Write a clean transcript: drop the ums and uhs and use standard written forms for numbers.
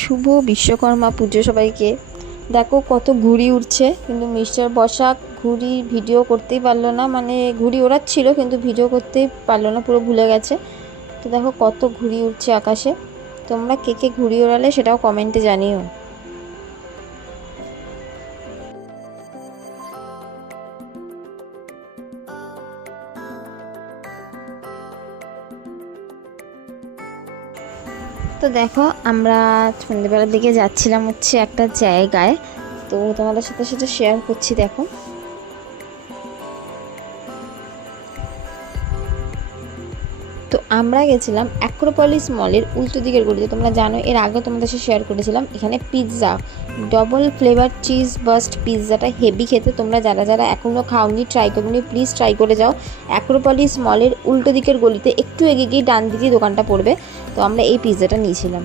শুভ বিশ্বকর্মা পুজো সবাইকে। দেখো কত ঘুড়ি উঠছে, কিন্তু মিস্টার বসাক ঘুড়ি ভিডিও করতেই পারলো না, মানে ঘুড়ি ওড়াচ্ছিল কিন্তু ভিডিও করতেই পারলো না, পুরো ভুলে গেছে। তো দেখো কত ঘুড়ি উঠছে আকাশে। তোমরা কে কে ঘুড়ি ওড়ালে সেটাও কমেন্টে জানিও। তো দেখো আমরা সন্ধ্যেবেলার দিকে যাচ্ছিলাম হচ্ছে একটা জায়গায়, তো তোমাদের সাথে সাথে শেয়ার করছি। দেখো তো আমরা গেছিলাম অ্যাক্রোপলিস মলের উল্টো দিকের গলিতে। তোমরা জানো এর আগে তোমাদের সাথে শেয়ার করেছিলাম, এখানে pizza, double flavour cheese burst পিৎজাটা হেভি খেতে। তোমরা যারা যারা এখনও খাওনি, ট্রাই করোনি, প্লিজ ট্রাই করে যাও। অ্যাক্রোপলিস মলের উল্টো দিকের গলিতে একটু এগিয়ে গিয়ে ডান দিকে দোকানটা পড়বে। তো আমরা এই পিৎজাটা নিয়েছিলাম।